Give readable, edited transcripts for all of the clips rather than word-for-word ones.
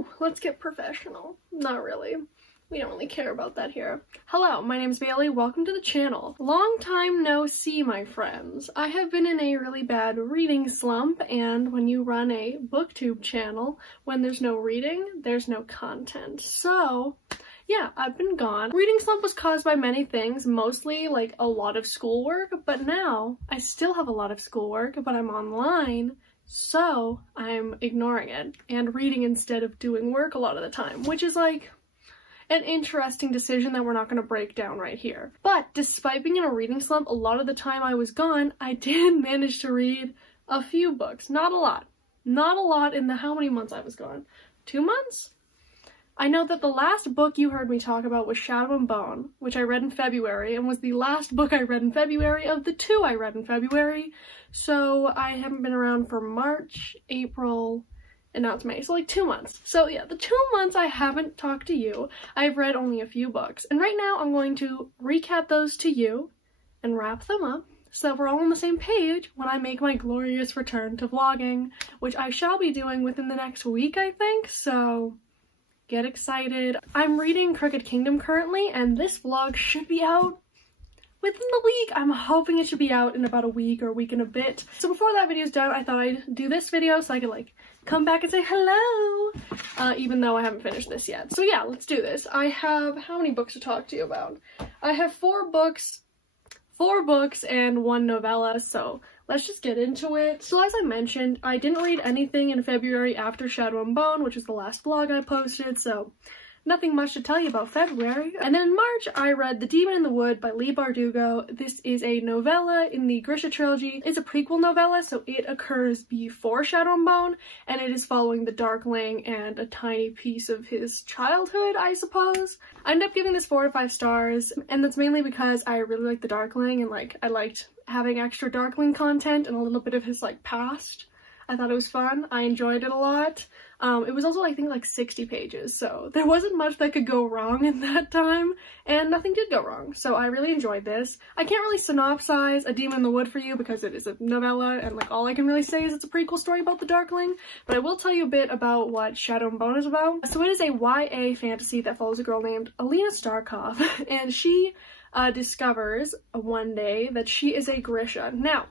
Ooh, let's get professional. Not really. We don't really care about that here. Hello, my name's Bailey. Welcome to the channel. Long time no see, my friends. I have been in a really bad reading slump, and when you run a booktube channel, when there's no reading, there's no content. So, yeah, I've been gone. Reading slump was caused by many things, mostly like a lot of schoolwork, but now I still have a lot of schoolwork, but I'm online, so I'm ignoring it and reading instead of doing work a lot of the time, which is like an interesting decision that we're not going to break down right here. But despite being in a reading slump, a lot of the time I was gone, I did manage to read a few books. Not a lot. Not a lot in the how many months I was gone? 2 months? I know that the last book you heard me talk about was Shadow and Bone, which I read in February, and was the last book I read in February of the 2 I read in February. So I haven't been around for March, April, and now it's May, so like 2 months. So yeah, the 2 months I haven't talked to you, I've read only a few books. And right now I'm going to recap those to you and wrap them up so that we're all on the same page when I make my glorious return to vlogging, which I shall be doing within the next week, I think, so get excited. I'm reading Crooked Kingdom currently, and this vlog should be out within the week. I'm hoping it should be out in about a week or a week and a bit. So before that video's done, I thought I'd do this video so I could like come back and say hello, even though I haven't finished this yet. So yeah, let's do this. I have how many books to talk to you about? I have 4 books and 1 novella, so let's just get into it. So as I mentioned, I didn't read anything in February after Shadow and Bone, which is the last vlog I posted, so nothing much to tell you about February. And then in March, I read The Demon in the Wood by Leigh Bardugo. This is a novella in the Grisha trilogy. It's a prequel novella, so it occurs before Shadow and Bone, and it is following the Darkling and a tiny piece of his childhood, I suppose. I ended up giving this 4 to 5 stars, and that's mainly because I really like the Darkling, and like I liked having extra Darkling content and a little bit of his like past. I thought it was fun. I enjoyed it a lot. It was also, I think, like 60 pages, so there wasn't much that could go wrong in that time, and nothing did go wrong, so I really enjoyed this. I can't really synopsize A Demon in the Wood for you because it is a novella, and like all I can really say is it's a prequel story about the Darkling, but I will tell you a bit about what Shadow and Bone is about. So it is a YA fantasy that follows a girl named Alina Starkov, and she discovers one day that she is a Grisha. Now,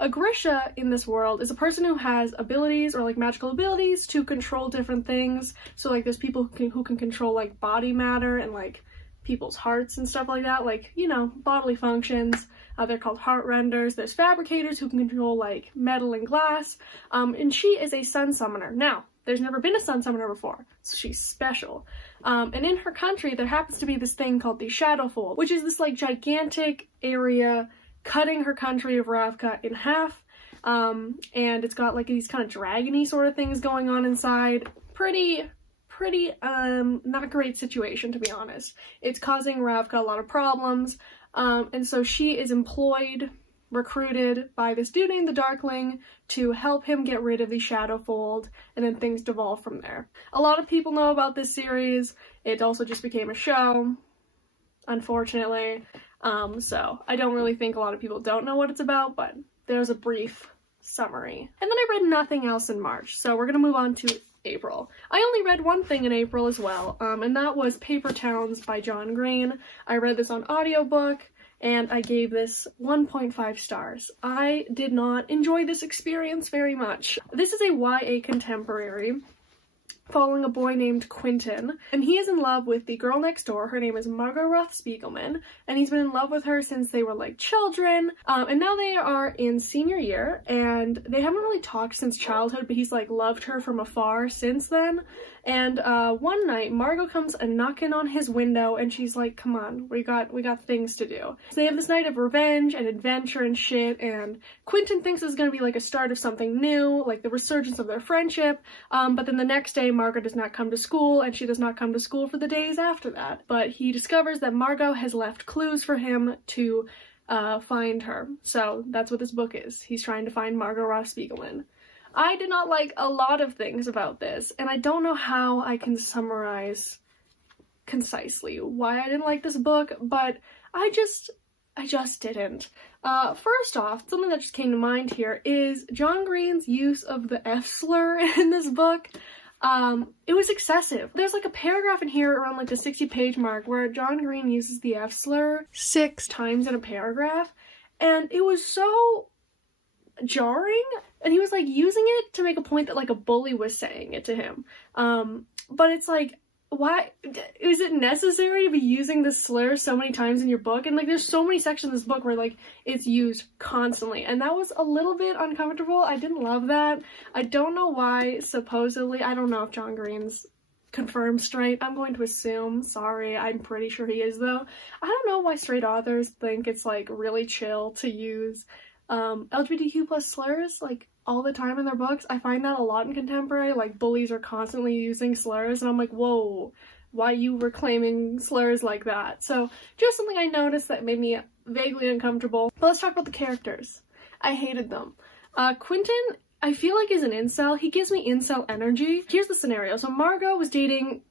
a Grisha in this world is a person who has abilities or like magical abilities to control different things. So like there's people who can control like body matter and like people's hearts and stuff like that, like, you know, bodily functions. They're called heart renders. There's fabricators who can control like metal and glass. And she is a sun summoner. Now, there's never been a sun summoner before, so she's special. And in her country, there happens to be this thing called the Shadowfold, which is this like gigantic area cutting her country of Ravka in half, and it's got like these kind of dragony sort of things going on inside. Pretty not great situation, to be honest. It's causing Ravka a lot of problems, and so she is recruited by this dude named the Darkling to help him get rid of the Shadowfold, and then things devolve from there. A lot of people know about this series. It also just became a show, unfortunately. So I don't really think a lot of people don't know what it's about, but there's a brief summary. And then I read nothing else in March, so we're gonna move on to April. I only read one thing in April as well, and that was Paper Towns by John Green. I read this on audiobook, and I gave this 1.5 stars. I did not enjoy this experience very much. This is a YA contemporary following a boy named Quentin, and he is in love with the girl next door. Her name is Margot Roth Spiegelman, and he's been in love with her since they were like children, and now they are in senior year, and they haven't really talked since childhood, but he's like loved her from afar since then. And one night Margot comes a knocking on his window, and she's like, come on, we got things to do. So they have this night of revenge and adventure and shit, and Quentin thinks it's gonna be like a start of something new, like the resurgence of their friendship, but then the next day Margot does not come to school, and she does not come to school for the days after that. But he discovers that Margot has left clues for him to find her. So that's what this book is. He's trying to find Margot Roth Spiegelman. I did not like a lot of things about this, and I don't know how I can summarize concisely why I didn't like this book, but I just didn't. First off, something that just came to mind here is John Green's use of the F slur in this book. it was excessive. There's like a paragraph in here around like the 60-page mark where John Green uses the F slur 6 times in a paragraph, and it was so jarring, and he was like using it to make a point that like a bully was saying it to him. But it's like, why is it necessary to be using this slur so many times in your book? And like there's so many sections in this book where like it's used constantly, and that was a little bit uncomfortable. I didn't love that. I don't know why. Supposedly, I don't know if John Green's confirmed straight. I'm going to assume. Sorry, I'm pretty sure he is though. I don't know why straight authors think it's like really chill to use LGBTQ plus slurs like all the time in their books. I find that a lot in contemporary, like bullies are constantly using slurs, and I'm like, whoa, why you reclaiming slurs like that? So just something I noticed that made me vaguely uncomfortable. But let's talk about the characters. I hated them. Quentin, I feel like is an incel. He gives me incel energy. Here's the scenario. So Margot was dating,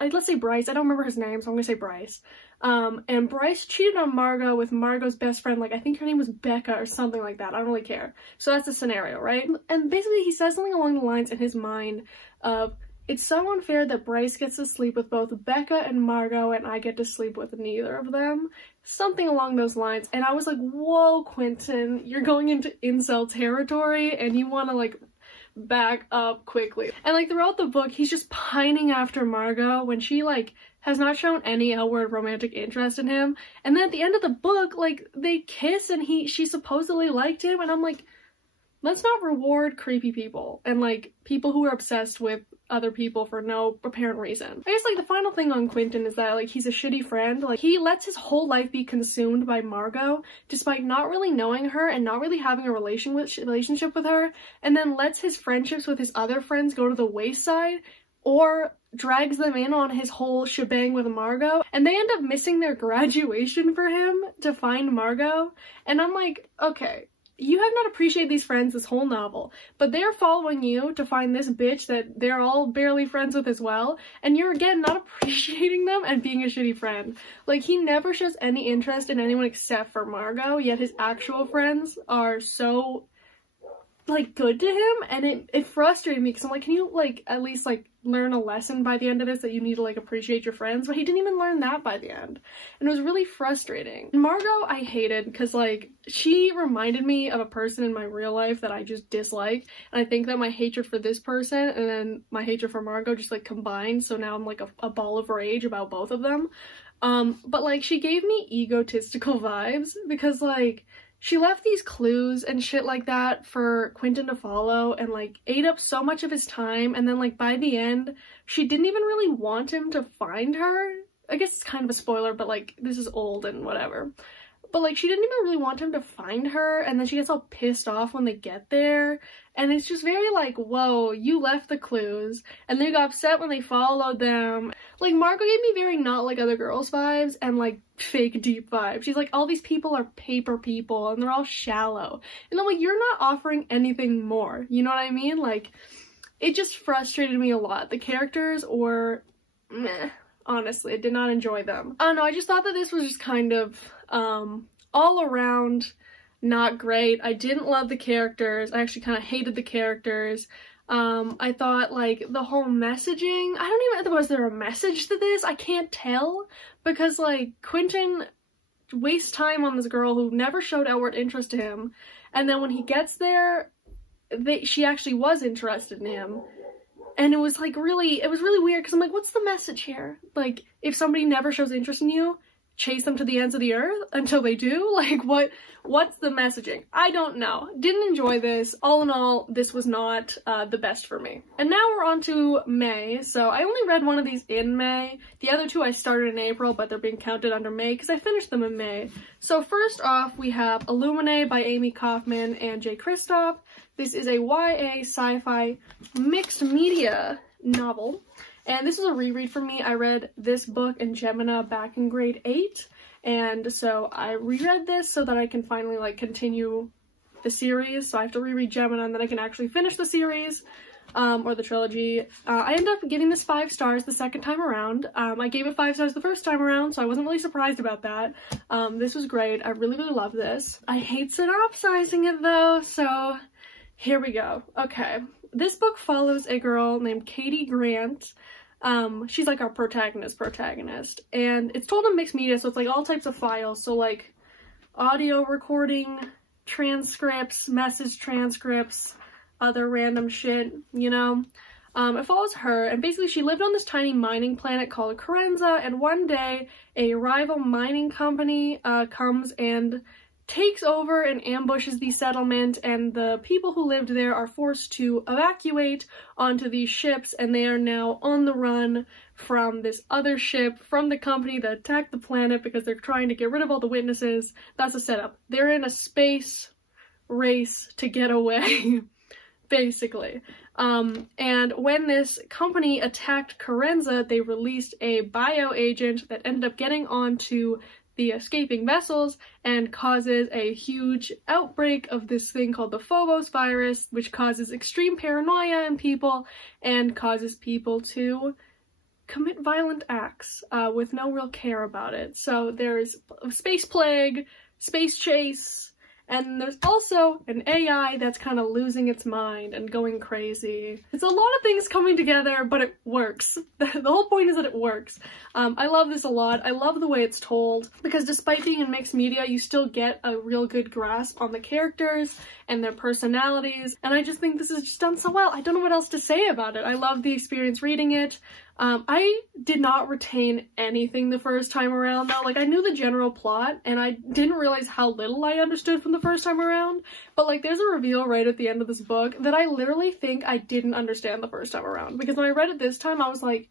let's say Bryce. I don't remember his name, so I'm gonna say Bryce. And Bryce cheated on Margot with Margot's best friend, like I think her name was Becca or something like that. I don't really care. So that's the scenario, right? And basically he says something along the lines in his mind of, it's so unfair that Bryce gets to sleep with both Becca and Margot and I get to sleep with neither of them. Something along those lines. And I was like, whoa, Quentin, you're going into incel territory and you want to like back up quickly. And like throughout the book, he's just pining after Margot when she like has not shown any outward romantic interest in him. And then at the end of the book, like they kiss and she supposedly liked him, and I'm like, let's not reward creepy people and like people who are obsessed with other people for no apparent reason. I guess like the final thing on Quentin is that like he's a shitty friend. Like he lets his whole life be consumed by Margot despite not really knowing her and not really having a relationship with her, and then lets his friendships with his other friends go to the wayside, or drags them in on his whole shebang with Margot, and they end up missing their graduation for him to find Margot. And I'm like, okay, you have not appreciated these friends this whole novel, but they're following you to find this bitch that they're all barely friends with as well, and you're again not appreciating them and being a shitty friend. Like he never shows any interest in anyone except for Margot, yet his actual friends are so like good to him, and it frustrated me because I'm like, can you like at least like learn a lesson by the end of this that you need to like appreciate your friends? But he didn't even learn that by the end, and it was really frustrating. Margot I hated because like she reminded me of a person in my real life that I just dislike, and I think that my hatred for this person and then my hatred for Margot just like combined, so now I'm like a ball of rage about both of them. But like she gave me egotistical vibes because like she left these clues and shit like that for Quentin to follow and like ate up so much of his time, and then like by the end she didn't even really want him to find her. I guess it's kind of a spoiler, but like this is old and whatever. But like she didn't even really want him to find her, and then she gets all pissed off when they get there, and it's just very like, whoa, you left the clues and they got upset when they followed them. Like Margot gave me very Not Like Other Girls vibes and like fake deep vibes. She's like, all these people are paper people and they're all shallow, and I'm like, you're not offering anything more, you know what I mean? Like it just frustrated me a lot. The characters were meh. Honestly, I did not enjoy them. I don't know, I just thought that this was just kind of all around not great. I didn't love the characters. I actually kind of hated the characters. I thought like the whole messaging, I don't even, was there a message to this? I can't tell, because like Quentin wastes time on this girl who never showed outward interest to him, and then when he gets there, she actually was interested in him. And it was like really weird because I'm like, what's the message here? Like, if somebody never shows interest in you, chase them to the ends of the earth until they do? Like, what's the messaging? I don't know. Didn't enjoy this. All in all, this was not the best for me. And now we're on to May. So I only read one of these in May. The other two I started in April, but they're being counted under May because I finished them in May. So first off, we have Illuminae by Amy Kaufman and Jay Kristoff. This is a YA sci-fi mixed media novel, and this is a reread for me. I read this book in Gemina back in grade 8, and so I reread this so that I can finally like continue the series. So I have to reread Gemina and then I can actually finish the series, or the trilogy. I ended up giving this 5 stars the second time around. I gave it 5 stars the first time around, so I wasn't really surprised about that. This was great. I really loved this. I hate synopsizing it though, so here we go. Okay, this book follows a girl named Katie Grant. She's like our protagonist, and it's told in mixed media, so it's like all types of files, so like audio recording, transcripts, message transcripts, other random shit, you know? It follows her, and basically she lived on this tiny mining planet called Carenza, and one day a rival mining company comes and takes over and ambushes the settlement, and the people who lived there are forced to evacuate onto these ships, and they are now on the run from this other ship from the company that attacked the planet because they're trying to get rid of all the witnesses. That's a setup. They're in a space race to get away, basically. And when this company attacked Carenza, they released a bioagent that ended up getting onto the escaping vessels and causes a huge outbreak of this thing called the Phobos virus, which causes extreme paranoia in people and causes people to commit violent acts with no real care about it. So there's a space plague, space chase, and there's also an AI that's kind of losing its mind and going crazy. It's a lot of things coming together, but it works. The whole point is that it works. I love this a lot. I love the way it's told, because despite being in mixed media, you still get a real good grasp on the characters and their personalities, and I just think this is just done so well. I don't know what else to say about it. I love the experience reading it. I did not retain anything the first time around though. Like, I knew the general plot and I didn't realize how little I understood from the first time around, but like there's a reveal right at the end of this book that I literally think I didn't understand the first time around, because when I read it this time I was like,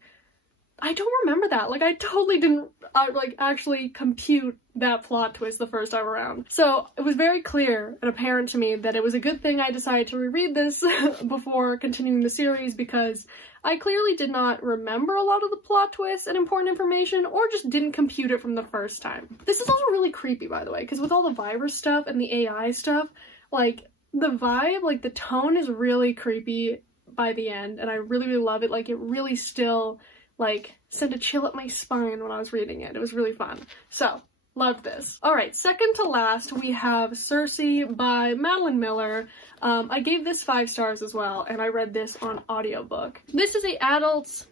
I don't remember that. Like, I totally didn't like actually compute that plot twist the first time around. So it was very clear and apparent to me that it was a good thing I decided to reread this before continuing the series, because I clearly did not remember a lot of the plot twists and important information, or just didn't compute it from the first time. This is also really creepy, by the way, because with all the virus stuff and the AI stuff, like, the vibe, like, the tone is really creepy by the end, and I really, really love it. Like, it really still, like, sent a chill up my spine when I was reading it. It was really fun. So, loved this. Alright, second to last, we have Cersei by Madeline Miller. I gave this 5 stars as well, and I read this on audiobook. This is a adult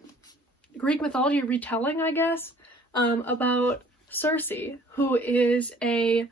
Greek mythology retelling, I guess, about Cersei, who is a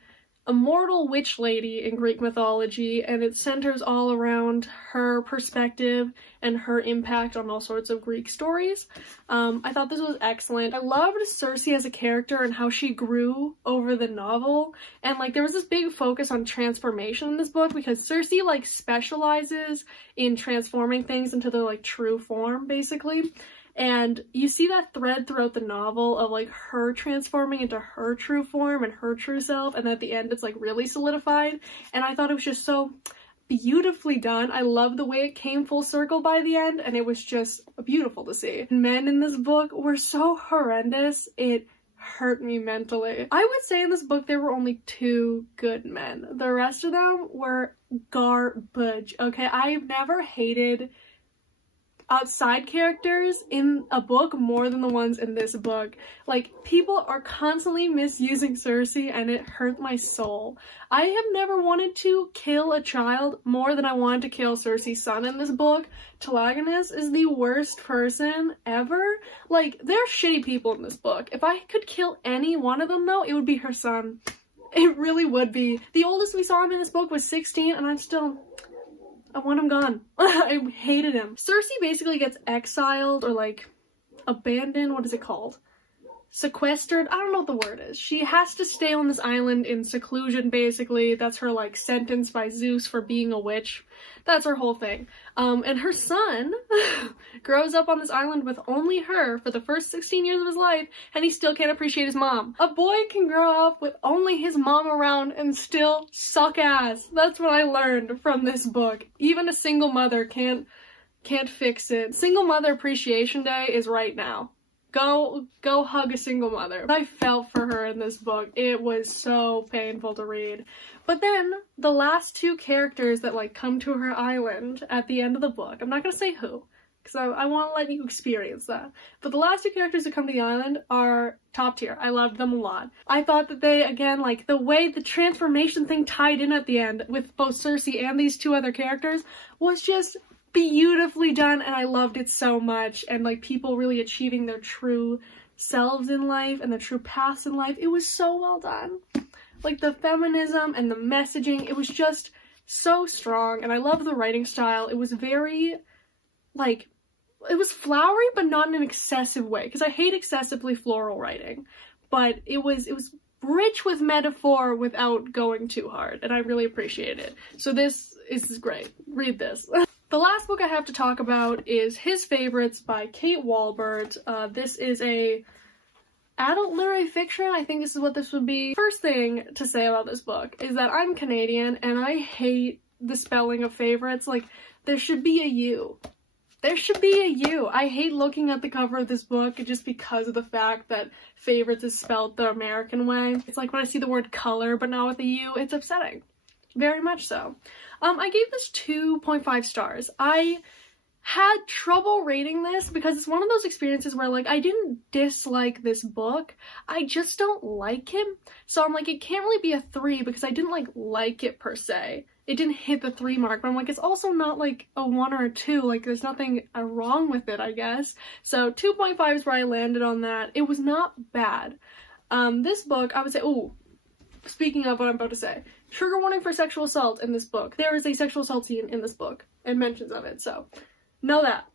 immortal witch lady in Greek mythology, and it centers all around her perspective and her impact on all sorts of Greek stories. I thought this was excellent. I loved Cersei as a character and how she grew over the novel, and like there was this big focus on transformation in this book, because Cersei like specializes in transforming things into their like true form, basically. And you see that thread throughout the novel of like her transforming into her true form and her true self, and at the end it's like really solidified, and I thought it was just so beautifully done. I love the way it came full circle by the end, and it was just beautiful to see. Men in this book were so horrendous, it hurt me mentally. I would say in this book there were only 2 good men. The rest of them were garbage, okay? I've never hated outside characters in a book more than the ones in this book. Like, people are constantly misusing Cersei and it hurt my soul. I have never wanted to kill a child more than I wanted to kill Cersei's son in this book. Telegonus is the worst person ever. Like, there are shitty people in this book. If I could kill any one of them though, it would be her son. It really would be. The oldest we saw him in this book was 16, and I want him gone. I hated him. Cersei basically gets exiled or like abandoned, what is it called? Sequestered? I don't know what the word is. She has to stay on this island in seclusion, basically. That's her like sentence by Zeus for being a witch. That's her whole thing. And her son grows up on this island with only her for the first 16 years of his life, and he still can't appreciate his mom. A boy can grow up with only his mom around and still suck ass. That's what I learned from this book. Even a single mother can't fix it. Single Mother Appreciation Day is right now. Go hug a single mother. I felt for her in this book. It was so painful to read. But then the last 2 characters that like come to her island at the end of the book, I'm not gonna say who, because I want to let you experience that. But the last 2 characters that come to the island are top tier. I loved them a lot. I thought that they, again, like the way the transformation thing tied in at the end with both Cersei and these 2 other characters was just beautifully done, and I loved it so much, and like people really achieving their true selves in life and their true paths in life. It was so well done. Like the feminism and the messaging, it was just so strong, and I love the writing style. It was very, like, it was flowery, but not in an excessive way, because I hate excessively floral writing, but it was rich with metaphor without going too hard, and I really appreciate it. So this is great. Read this. The last book I have to talk about is His Favorites by Kate Walbert. This is a adult literary fiction. I think this is what this would be. First thing to say about this book is that I'm Canadian and I hate the spelling of favorites. Like, there should be a U. There should be a U. I hate looking at the cover of this book just because of the fact that favorites is spelled the American way. It's like when I see the word color but not with a U, it's upsetting. Very much so. I gave this 2.5 stars. I had trouble rating this because it's one of those experiences where, like, I didn't dislike this book, I just don't like him. So I'm like, it can't really be a 3 because I didn't like it per se. It didn't hit the 3 mark, but I'm like, it's also not like a 1 or a 2, like there's nothing wrong with it, I guess. So 2.5 is where I landed on that. It was not bad. This book, I would say, ooh, speaking of what I'm about to say, trigger warning for sexual assault in this book. There is a sexual assault scene in this book and mentions of it, so know that.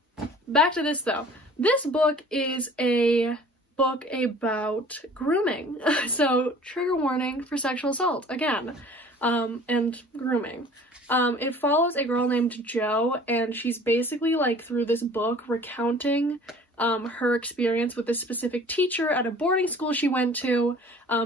Back to this though. This book is a book about grooming. So trigger warning for sexual assault again, and grooming. It follows a girl named Jo, and she's basically like through this book recounting her experience with this specific teacher at a boarding school she went to,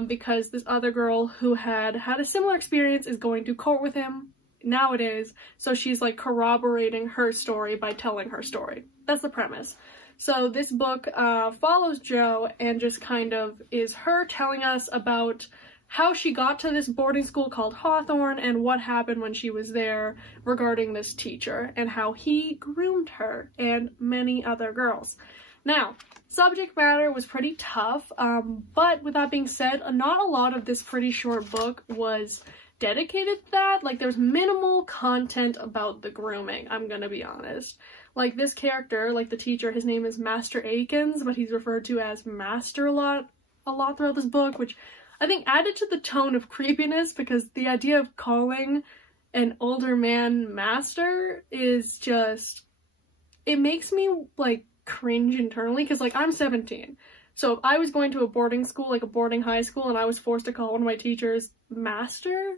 because this other girl who had a similar experience is going to court with him nowadays, so she's like corroborating her story by telling her story. That's the premise. So this book follows Jo and just kind of is her telling us about how she got to this boarding school called Hawthorne and what happened when she was there regarding this teacher and how he groomed her and many other girls. Now, subject matter was pretty tough, but with that being said, not a lot of this pretty short book was dedicated to that. Like, there's minimal content about the grooming, I'm gonna be honest. Like, this character, like the teacher, his name is Master Akins, but he's referred to as Master a lot throughout this book, which I think added to the tone of creepiness, because the idea of calling an older man Master is just, it makes me like cringe internally, because like I'm 17. So if I was going to a boarding school, like a boarding high school, and I was forced to call one of my teachers Master,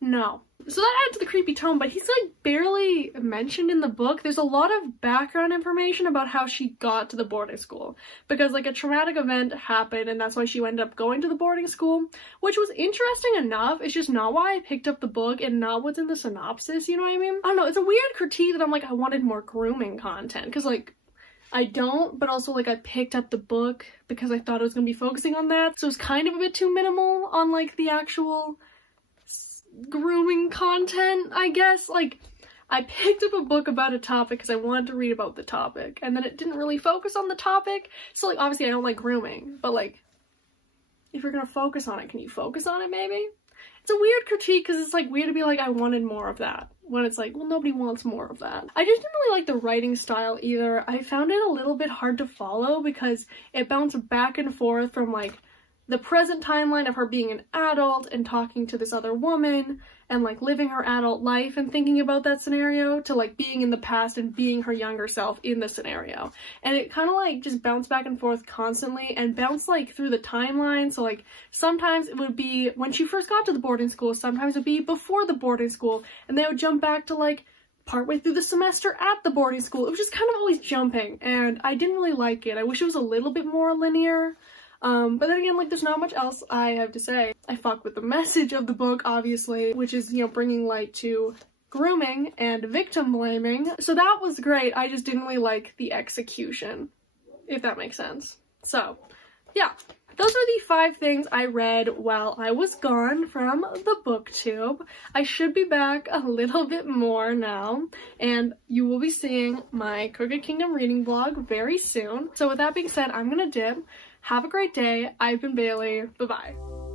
no. So that adds to the creepy tone, but he's like barely mentioned in the book. There's a lot of background information about how she got to the boarding school, because like a traumatic event happened and that's why she ended up going to the boarding school, which was interesting enough. It's just not why I picked up the book and not what's in the synopsis, you know what I mean? I don't know, it's a weird critique that I'm like, I wanted more grooming content, because like I don't, but also like I picked up the book because I thought it was gonna be focusing on that, so it's kind of a bit too minimal on like the actual grooming content, I guess. Like, I picked up a book about a topic because I wanted to read about the topic, and then it didn't really focus on the topic, so like obviously I don't like grooming, but like if you're gonna focus on it, can you focus on it maybe? It's a weird critique because it's like weird to be like, I wanted more of that, when it's like, well, nobody wants more of that. I just didn't really like the writing style either. I found it a little bit hard to follow because it bounced back and forth from like the present timeline of her being an adult and talking to this other woman and like living her adult life and thinking about that scenario, to like being in the past and being her younger self in the scenario. And it kind of like just bounced back and forth constantly and bounced like through the timeline. So like sometimes it would be when she first got to the boarding school, sometimes it would be before the boarding school, and they would jump back to like partway through the semester at the boarding school. It was just kind of always jumping, and I didn't really like it. I wish it was a little bit more linear. But then again, like, there's not much else I have to say. I fuck with the message of the book, obviously, which is, you know, bringing light to grooming and victim blaming. So that was great. I just didn't really like the execution, if that makes sense. So, yeah. Those are the 5 things I read while I was gone from the booktube. I should be back a little bit more now, and you will be seeing my Crooked Kingdom reading vlog very soon. So with that being said, I'm gonna dip. Have a great day. I've been Bailey. Bye-bye.